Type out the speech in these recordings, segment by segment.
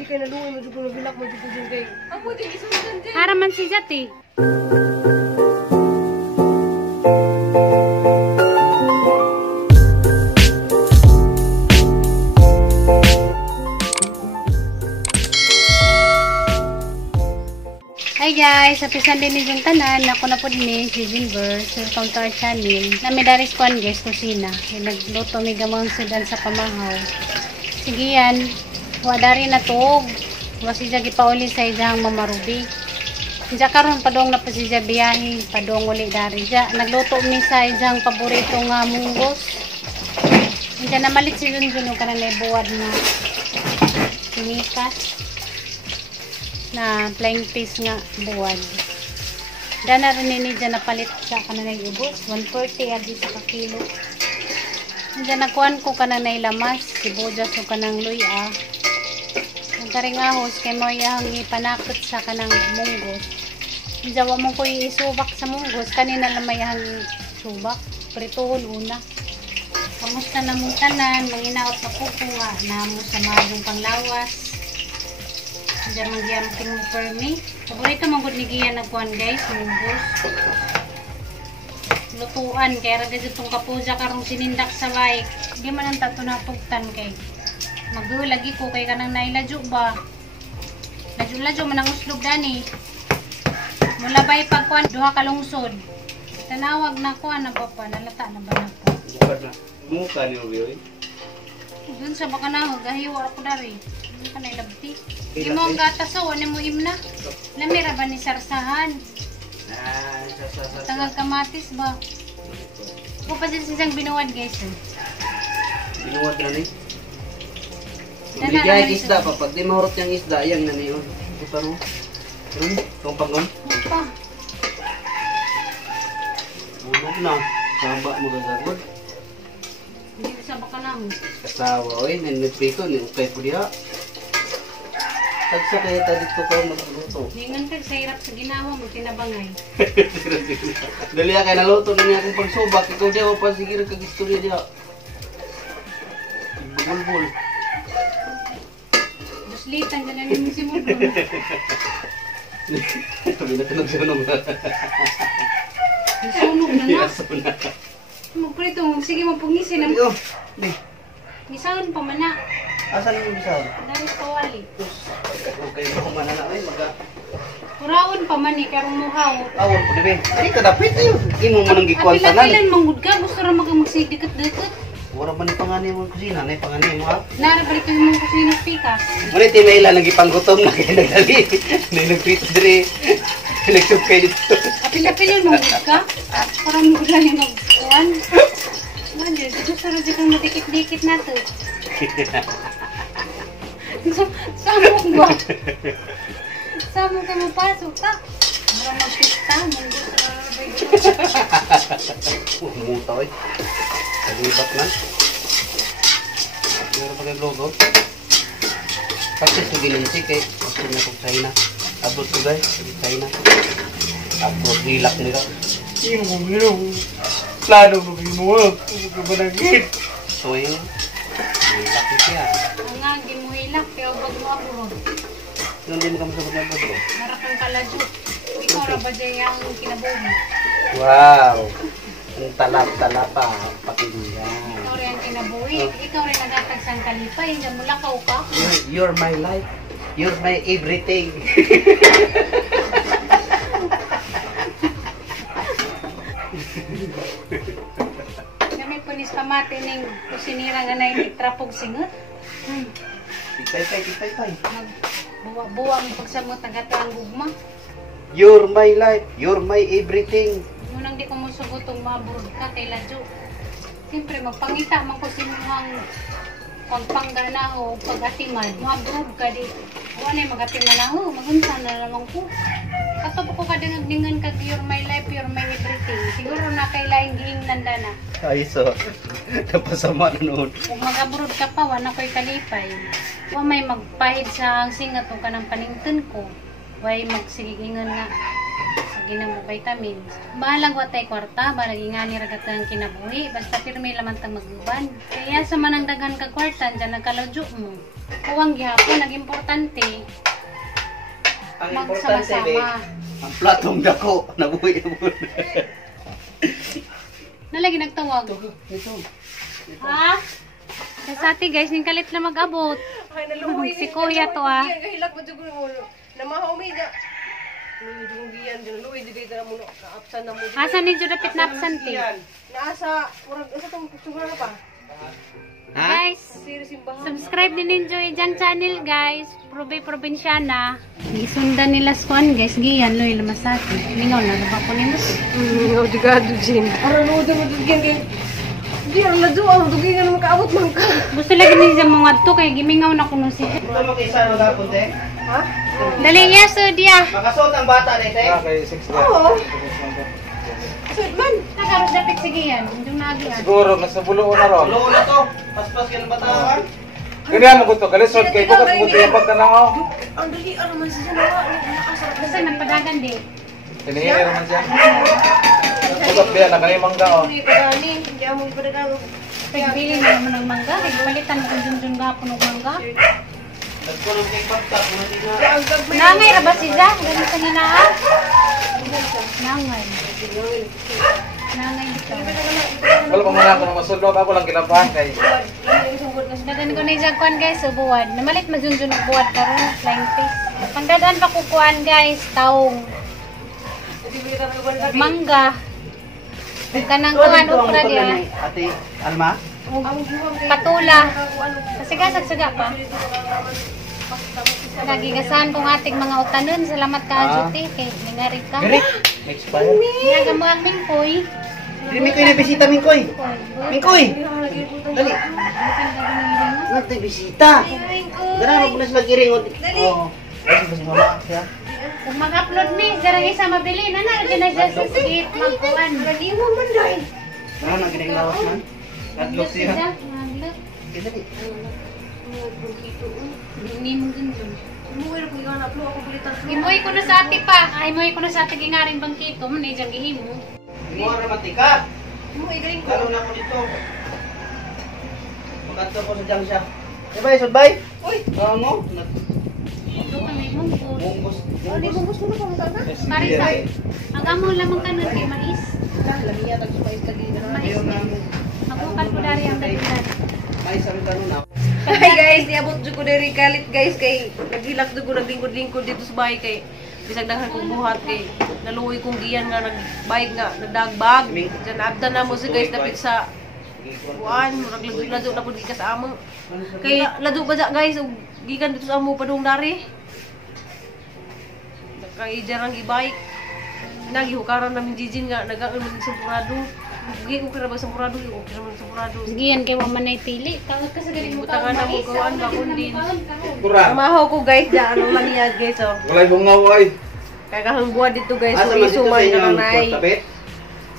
Hindi kayo naluoy, madyo ko nabilak, madyo ko dyan kayo. Ang buti isundan din. Haraman si Jati. Hi guys, happy Sunday ni yung tanan. Ako na po din si Jimber. Welcome to our channel. Namidaris ko guys, kusina. Nagluto may gamang sudan sa pamahaw. Sige yan. Wadari na to. Wasi siya gipauli sa isang mamarubi. Diya karon padong na pa siya biyahe. Padong uli dari. Diya nagluto mi sa isang paborito nga munggos. Diya namalit si Junjun ka na buwad na sinikas. Na plain fish nga buwan. Dana rin ni dyan napalit sa kananay ubos. 140 adi sa kakilo. Dyan nakuhan ko kananay lamas. Sibujas o kanang luya. Nagkaring ahos kay mo yung ipanakot sa kanang munggos. Dyan mo ko isubak sa munggos. Kanina lang may yung subak. Prituhon una. Kamusta na mong tanan. Manginaot na kukuha. Namo sa magong panglawas. Diyan magyamting mo for me. Paborito mong good ni Gian nagkuhan guys. Munggos. Lutuan. Kaya raga dyan itong kapuja karong sinindak sa bike. Hindi man ang tato natugtan kay. Maglagi ko kay kanang nailadyo ba. Ladyo-ladyo man ang uslog dani. Mula ba'y pagkuhan. Duha kalungsod. Tanawag na kuhan na ba pa. Nalata na ba na po? Bukan na. Mukha ni Obioy. Doon sa baka na. Gahiwa ako dari. Hindi ka nailabti. Hindi mo ang gatas o, ano mo imna? Lamira ba ni sarsahan? Tangang kamatis ba? O pa dyan sisang binuwad guys. Binuwad na ni. Hindi kaya isda pa. Pag di mahurot yung isda, yan na niyon. Puta no? Itong pangon? Opa. Bulog na. Saba mo gagagod. Hindi sa baka na. Kasawa, oy. Nanipito. Ukay po diha. Tagsa kaya dito ko magluto. Hingan ka sa hirap sa ginawa mo, tinabangay. Dali kaya naluto na niya akong pagsubak. Ikaw diya, pa sige rin kag-istorya diya. Bulbul. Buslitan ka na rin si Mundo. Sabi na sunog-sunog na. Sunog na na. Yaso na. Magprito mo, sige mapugnisin ang... Oh, di. Nisahan pa man na. Asan yung bisag? Dahil kawali. Okay, ako manana ay maga. Kurawon pa man eh, karong muhaw. Awon po dibe. Ay kadapit ayo. Imo man ang gikuan tanan. Apila-pilan mangud ka, gusto ra magsigdikat-dikat. Wala man ni pangani mo kusina, nay pangani mo ha. Nara balik ko yung kusina pikas. Muna tinay lang lagi panggutom na kay nagdali. Nay nagpit dire. Nagsup kay dito. Apila-pilan mangud ka. Parang mula yung nagkuhan. Mali, gusto ra dito madikit-dikit na to. Samok ba? Samok ka mapasok ka. Mara magpista, munggo sa rabay ko. Muta oy. Kalibat na. Pero pag logo. Pagka sugilin si kay gusto na kog China. Abot ko guys, sa China. Abot hilak nila. Imo mo gino. Plano mo gino. Ko ba nagit? So yun. Hilak siya. Ang nga, gimuhilak, pero bag mo ako ron. Hindi mo kami sabot na bro. Marakang kaladyo. Ikaw ra ba dyan yung kinabuhi? Wow! Ang talap-talap pa. Pakinggan. Ikaw rin ang kinabuhi. Ikaw rin nagatag sang kalipay. Diyan mo lakaw ka. You're my life. You're my everything. Kami punis pamati ng kusinira nga na yung trapog singot. Tipay-pay. Buwa mo pagsamot ang gatang gugma. You're my life. You're my everything. Munang di ko mo sugutong maburod ka kay Ladyo. Siyempre, magpangita man ko sinuhang pagpangganaho, pag-atiman. Maburod ka di. Wala yung mag-atiman na ho. Magunsa na naman ko. Katopo ko ka din nagdingan kag you're my life, you're my everything. Siguro na kay laing giing nandana. Ay, so. Napasama na noon. Kung mag-abroad ka pa, wala ko'y kalipay. Wa may magpahid sa ang singat o kanang panington ko. Way magsigingan nga sa ginang vitamins. Bahalang watay kwarta, bahalang ingani ragat ang kinabuhi. Basta pirmi lamang tang magluban. Kaya sa manang daghan ka kwarta, dyan nagkalawdyo mo. Huwag gyapon, nag-importante. Ang importante, be, Magsama-sama. ang platong dako, nabuhay mo. Nalagi nagtawag. Ito. Ha? Sa ati guys, ning kalit na mag-abot. Ay, naluoy. Si Kuya to, ah. Kahilak mo dyan mo. Namahaw may na. Luoy dyan giyan dyan. Luoy dyan na mo. Na-absan na mo. Asan ni Judah pit na absente? Naasa. Asa itong sugar na pa. Ha? Guys, Siri simbahan. subscribe din ninyo ijang channel guys. Probe Provinciana. Gisundan nila swan guys. Giyan, loy lamasati. Lingaw na, naba ko ni Mus. Ngaw digado dyan. Aral mo dyan mo dyan. Hindi, ang ladyo. Ang dugay nga naman kaabot man ka. Gusto lagi ni sa mga to kay gimingaw na kuno si. Ito mo kaysa ano na punte? Ha? Dali ya Sudia. Makasuot ang bata na ito eh. Okay, 6 na. Oo. Sweet man. Nagaros dapit sige yan. Yung naagian. Siguro, nasa bulo na ron. Ulo na to. Paspas ka ng bataan. Ganyan mo ko to, kalisod kay bukas mo tiyan pag kanaw. Ang dali. Ano man siya na. Nakasarap na Basta nagpadagan di. Tinihiir man siya. Bukas biya, nakalimang ka o. Hindi pa gani. Hindi mo ipadagano. Pagbili na naman ng mangga. Palitan mo kung dun gapon ng mangga. Nagkulong kay pagtak. Hindi na. Ang gagmay. Nangay ra ba si Zah? Ganun sa ginaa? Nangay. Nangay dito. Wala pa muna ako ng masulog, ako lang kinabahan kay. Dadan ko na isang kuhan guys, ubuad. Namalit mazunzun ang buwad karon flying fish. Pangdadaan pa ko kuhan guys, taong. Mangga. Kanang kuhan ukra dia. Ate Alma? Patula. Kasi gasag-saga pa. Nagigasahan kong ating mga utanon. Salamat ka, Juti. Kay ningarig ka. Gary? Expire? Niyaga mo ang mingkoy. Mingkoy na bisita, Mingkoy. Mingkoy! Dali. Nagtay bisita. Dara mo na sila giringon. Oo. Kasi ba si mama siya? Kung mag-upload mi, garang isa mabili. Nana, dyan na siya sa sigit. Magkuhan. Naliwang man dahil. Ano na gining lawas man? Nadlok siya. Naglok. Dali. Hindi mo dun dun. Umuwi na kung ikaw na-upload ako bulitan. Imoy ko na sa ati pa. Ay, imoy ko na sa ati gingaring bangkito. Manay dyan gihimo. Mo ra matika. Umuwi galing ko. Kalo na ako dito. Pagkanto ko sa jang siya. Sabay, sabay. Uy! Oo mo. Ito kami mong po. Bungkus. Ano yung gusto mo kung saan na? Marisa, ang amo lamang kanon kay mais. Lamiya, nag-spice ka din. Mais. Magbukan ko dari ang kalitan. May sabi ka nun. Hi guys, niabot dyan ko diri kalit guys kay naghilak dyan ko naglingkod-lingkod dito sa bahay kay bisag daghan kong buhat kay naluoy kong giyan nga nagbayig nga nagdagbag. Diyan naabdan na mo si guys dapit sa kuan, murag lado na pud gikas amo. Kay lado ba dyan guys ug gikan dito sa amo padung dari. Kay jarang gibayik. Nagihukaran namin jijin nga nagaan man sa purado. Gi ko kira ba sa purado, o kira man sa purado. Sige yan kay waman ay tili. Tawag ka sa galing mo Butangan na mo kuan ba kun din. Kurang. Amahaw ko guys, dyan ano lang yan guys oh. Walay bungaw ay. Kaya kahang buwan dito guys, Asa so man dito sa isuman na inyong kanay. tabit?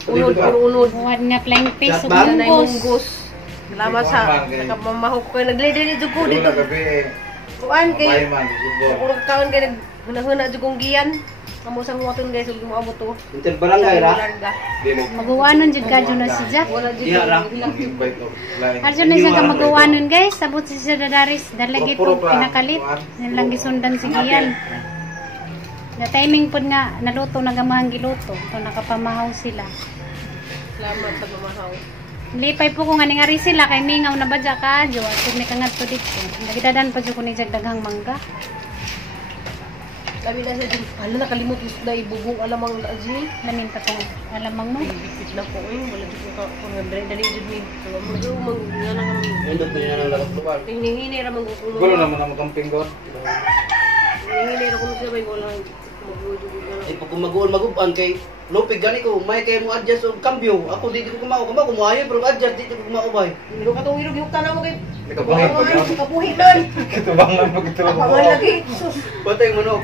Unod, unod. Buwan nga flying fish. Chat Ug bag? Nanay munggos. munggos. Salamat sa nakamamahok ko. Naglay-lay dito ko dito. Wala gabi eh. Kuan kay, Mapayman, siguro. kung kaon kay naghuna dyan kong giyan. Kamu sa nguwaton guys, huwag mo abot to. Inter barangay ra. Dili. Magawanon jud ka dyan na si Jack. Wala Diha ra. dyan. Invite of flying. Arjo na siya ka magawanon guys. Sabot si Sir Dadaris. Dalagi Puro ito pa. pinakalit. Nilang gisundan si Giyan. Na timing po nga naluto nagamahang giluto. So nakapamahaw sila. Salamat sa mamahaw. Lipay po ko nga ningari sila kay mingaw na badya ka adyo. At kung may kangat po dito. Nagidadan pa dyan ko ni Jack daghang mangga. Kami na sa dyan. Hala, nakalimot yung na ibubong alamang na dyan. Lamin pa kung alamang mo. Bipit na po eh. Wala dyan ko ka. Kung dali dyan mi. Kung mag nga lang kami. Indot niya nang lagat lugar. Hingini ra man ko. Gulo naman ang camping doon. Hingini ra ko sa bay ko lang. Ay pag kumaguon maguban kay lupig gani ko may kay mo adjust og cambio. Ako di ko kumao kumayo pero adjust di ko kumao bay. Ilo ka tong irog yung tanong mo kay. Ikabuhin pag Ay, kapuhi man. katubangan pag ito lang Kapangal lagi. Sus. Patay mo no.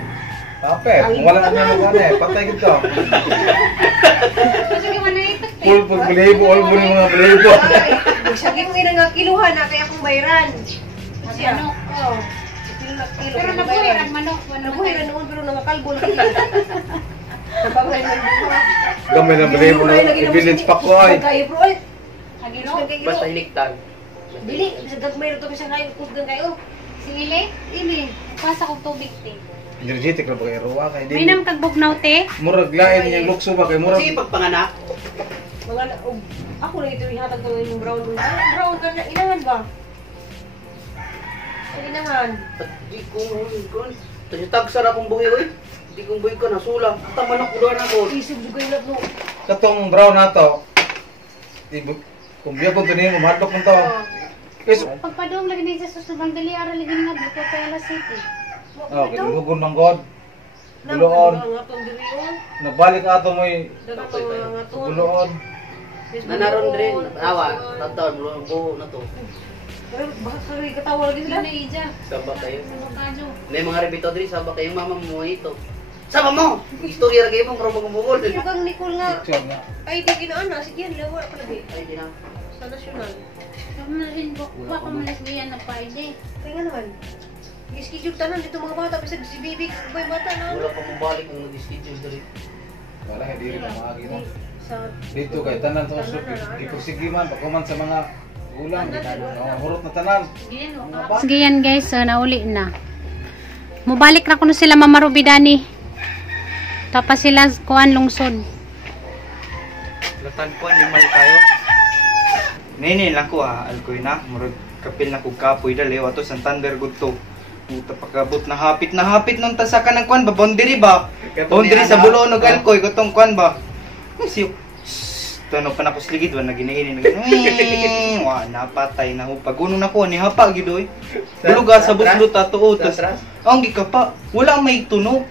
Tapet, kung wala na may lugar eh, patay kita. Sige man na ito. Full pag balibo, all mo yung mga balibo. Sige mo nga nga kiluhan na kay akong bayran. Siya. Manok. Oo. Kilo na kilo. Pero nabuhay ang manok. Nabuhay na noon pero nangakalbo lagi. Nabangay na dito. Gamay na balibo na, i-village pa ko ay. Kayo bro ay. Agino. Basta iniktan. Dili, sa gagmay na to bisang kayo kuggang kayo. Si Ili? Ini. Pasa kong tubig, te. Energetic na ba kayo ruwa kay May nam kag bugnaw, te. Murag lain yung lukso ba kay murag. Sige, pagpanganak. Mga ako na ito ihatag ko yung brown. Brown ka na inahan ba? Inahan. Di ko tagsar akong buhi, oy. Di kong buhi ko nasula. Tama na kulo na ko. Isip juga yung no. Katong brown na to. Kung biya ko tunin mo mahadlok mo to. Yes. Pagpadong lagi ni sa susubang dali ara lagi nga dito kay alas city. Oh, kinugon ng god. Buloon. Buloon. Nga tong dirion. Nagbalik ato mo Dagang mga to. buloon. Nanaron din. Awa, tataon mo buho na to. Pero baka kari katawa lagi sila. Ano ija? Saba kayo. Avocado. May mga repito diri, saba kayo mama mo ito. Saba mo! Istorya ra kayo mo, karong magmumugol. Pero kang Nicole nga. Siya nga. Ay, di ginaana. Sige, lewa pa lagi. Ay, di na. Sa nasyonal. Kamarin ko. Baka malas diyan na paide. Kaya nga naman. I-schedule tanan dito mga bata. Bisa si Bibi, ba yung bata na? Wala pa mong balik kung nag-schedule diri. Wala hindi rin maagi mo. Sa Dito kay tanan to usok ipursige man pagkuman sa mga ulang. Hurot na tanan. Sige yan guys, so nauli na. Mubalik na kuno sila Mama Rubidani. Tapos sila kuan lungsod. Latan ko ni mal tayo. Nene lang ko alkoy na murag kapil na kog kapoy dali ato Santander gud to. Uta pagabot na hapit nung tasa ka ng kwan ba boundary ba? Boundary sa Buloon ug alkoy katong kwan ba? Siyo. Tano pa na ko sligid wa na ginaini na. Wa napatay na paguno na ko ni hapa gid oy. Buluga sa buslot ato utos. Ang gikapa wala may tunog.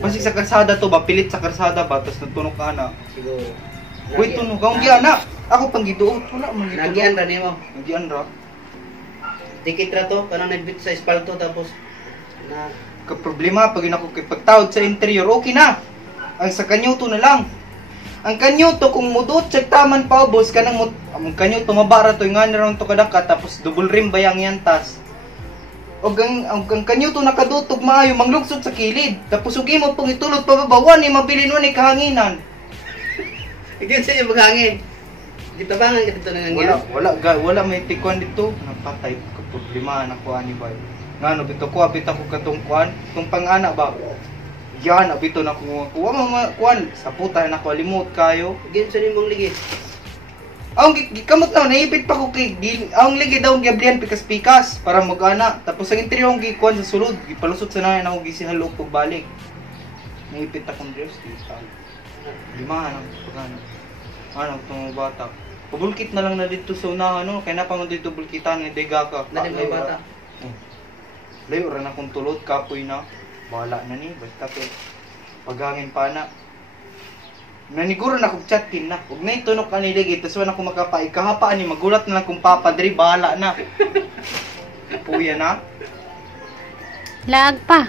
Basi sa karsada to ba pilit sa karsada ba tas natunog ka na. Siguro. Uy, tunog ang giana. Ako pang giduot, wala man gitunog. Nagian ra niyo. Nagian ra. Tikit ra to, kanang nagbit sa espalto tapos na Ka problema pag ako kay pagtawad sa interior, okay na. Ang sa kanyuto na lang. Ang kanyuto kung mudot sa taman paubos kanang ang kanyuto mabara to nga ron to kadaka tapos double rim bayang yantas. Og ang kanyuto nakadutog maayo manglugsot sa kilid. Tapos ugi mo pong itulot pababawan ni mabilin ni kahanginan. Igin sa iyo maghangin. Gitabangan ka dito nang Wala may tikwan dito. Napatay ka problema na ko ani bay. Ngano bito ko apita ko katong kwan, tong pangana ba. Yan abito na ko mga kwan sa puta na ko limot kayo. Igin sa nimong ligid. Ang gikamot na naipit pa ko kay ang ligi daw giablian pikas-pikas para magana. Tapos ang interior ang gikuan sa sulod, gipalusot sa nayan ako gisihalo pag balik. Naipit akong dress dito. Limahan ang pagano. Ano tong bata. Pabulkit na lang na dito sa unahan no, kay napamon dito bulkitan ni Degaka. Dali mga bata. Layo ra na kung tulot kapoy na. Wala na ni basta kay paghangin pa na. Naniguro na kong chatting na. Huwag na itunok ka niligid. Tapos wala akong makapay. Kahapaan ni magulat na lang kung papa. Dari bahala na. Puya na. Laag pa.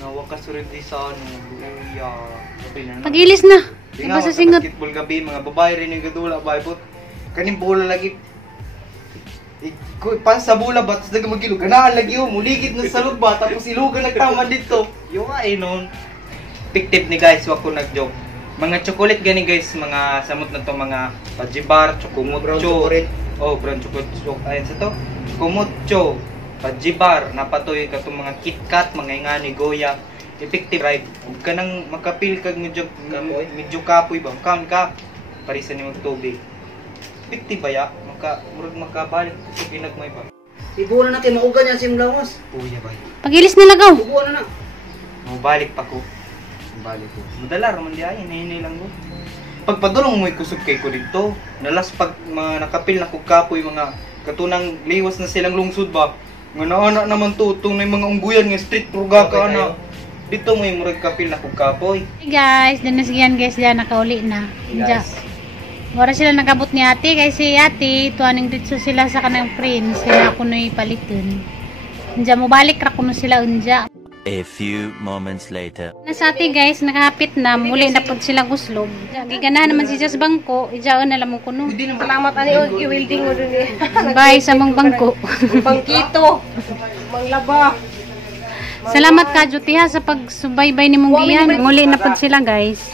Mga wakas rin di sa ano. Luya. Sabi na na. Pagilis na. Di Diba nga, sa sa singot? basketball gabi. Mga babae rin yung gadula. Baibot. Kaning bola lagi. Pan sa bola ba? Tapos naga magilog. Ganaan lagi yun. Muligid na sa lugba. Tapos ilugan nagtama dito. Yung ay nun. Pick tip ni guys. Wag ko nag-joke. Mga chocolate gani guys, mga samot na to mga pajibar, Brown chocomucho. chocolate. Oh, brown chocolate. Ayun sa to. Chocomucho, pajibar, napatoy ka to mga KitKat, mga ingani goya. Effective ride. Ug kanang makapil kag medyo kapoy ba? Kaon ka. Parisa ni magtubig. Effective ba ya? Murag makabalik sa ginagmay ba? Ibuon na kay maugan yan sa imong lawos. Puya ba? Pagilis na lagaw. Ibuon na. Mabalik pa ko. Balik ko. Madala raman di ay, nahinay lang ko. Pagpadulong mo'y kusog kay ko dito. Nalas pag mga nakapil na kapoy mga katunang liwas na silang lungsod ba. Nga naana naman to, itong na mga ungguyan nga street ruga ka na. Dito mo'y murag kapil na kapoy. Hey guys, dinas yan guys, diyan nakauli na. Diyan. Wala sila nakabot ni ate, kaya si ate, tuwaning dito sila sa kanang friends, kaya ako na'y palitin. Diyan mo balik ra kuno sila unja. A few moments later. Nasa ate guys, nakahapit na, muli na po sila guslog. Giganahan naman siya sa bangko, ijaon na lang mo kuno. salamat ani og i-welding mo dun eh. Bye sa mong bangko. Pangkito. Manglaba. Salamat ka, Jutiha, sa pagsubaybay ni mong giyan. Muli na po sila guys.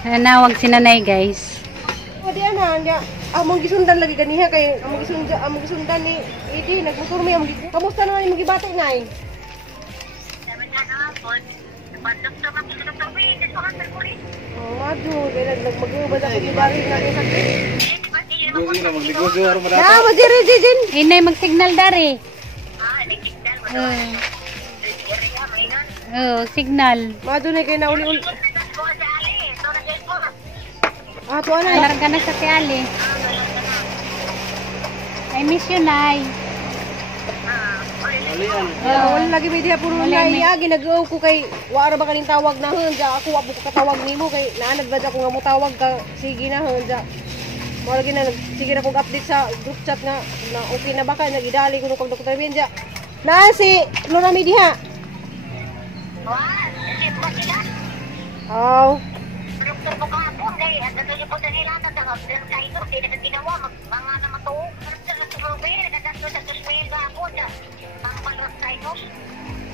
Nanawag si nanay guys. O di ana, among gisundan lagi ganiha kay among gisundan ni Idi nagmotor mi among kamusta naman imong gibati nay? Aduh, kaya nagmagubad ako gibari na kay sakit. Gusto na magligo oro mo Na, dapat. majere jejin. Inay mag-signal dari. Signal. Madu na kay nauli-uli. Ah, tuwa na. Alarga na sa tiali. I miss you, Nay. Wala lagi may diha puro na iyagi nag-uaw ko kay wara ba kaning tawag na hun ja ako wa ko katawag nimo kay naanad ba ako nga mo tawag ka sige na hun ja. Mo lagi na sige na kog update sa group chat nga na okay na ba ka nagidali ko kog Dr. Benja. Na si Luna mi diha. Oh.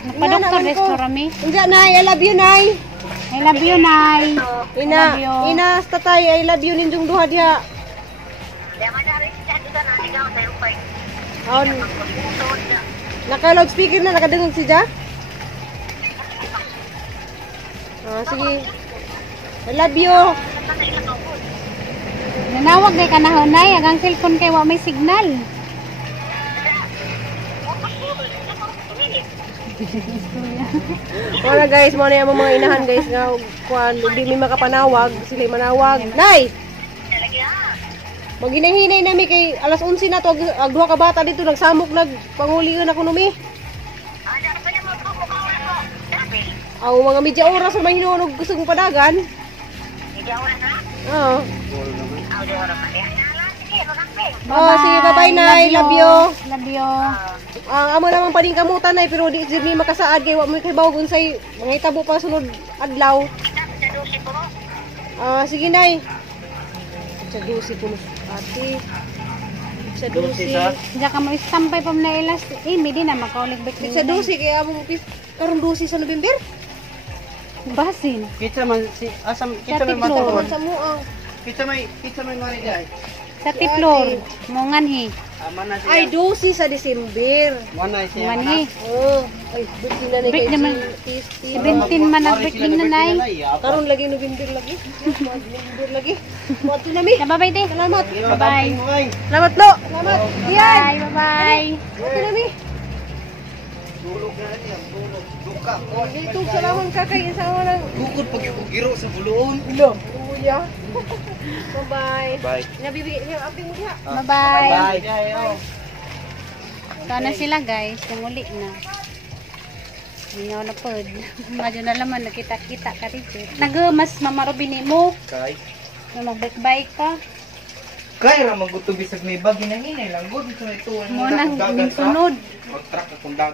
Nagpa-doktor res ko, Rami. Unja nay, I love you nay. I love you, Nay. Ina, I love you. ina tatay, I love you ninjong duha diha. Naka-loudspeaker na, nakadungog si Ja? Ah, sige. I love you. Nanawag kay kanahon, Nay. Agang cellphone kay wa may signal. Wala guys, mo na yung mga inahan guys nga kuan di mi makapanawag, sila manawag. Nay. Maghinay-hinay nami kay alas 11 na to agduha ka bata dito nagsamok nagpangulian ako numi. Aw mga media oras sa may hinunog gusto kong padagan. Media oras na? Oo. Oh, sige, bye-bye Nay, love you. Love you. Ang amo namang paning kamutan ay pero di mi makasaad kay wa mo kay bawog unsay mga itabo pa sunod adlaw. Ah, sige Nay. Sa dusi puno ati. Sa dusi. Diya ka mo istampay pa na ilas. Midi na makaulig back Sa dusi kay amo karon dusi sa November. Basin. Kita man si asam Sa kita man tiklor. matutuan. Sa muang. Kita may mani dai. Sa tiklor. Munganhi. Aman na Ay siya. dusi sa December. Mana siya. Munganhi. Oh, ay birthday na ni Break kay naman. 17 man ang birthday na, Nay. Karon lagi November lagi. November lagi. Mo to nami. Bye-bye, te. Salamat. Bye-bye. Salamat lo. Salamat. Yan. Bye-bye. Mo to nami. Dulog na niya, dulog. Duka ko. Dito salamat ka kay isa mo nang Bukod pag yung giro sa buloon. ulo. Kuya. Bye-bye. Bye. Nabibigay niya abing mo diha. Bye-bye. Bye. Ito na sila, guys. Tumuli na. Ngayon na po. Medyo na laman nakita-kita ka dito. Mas mamarobini mo. Kay. Na mag-bike ka. Kay ra magutubisag may bag hinahinay lang gud ito na ito. Mo nang sunod. Mag-truck akong dag.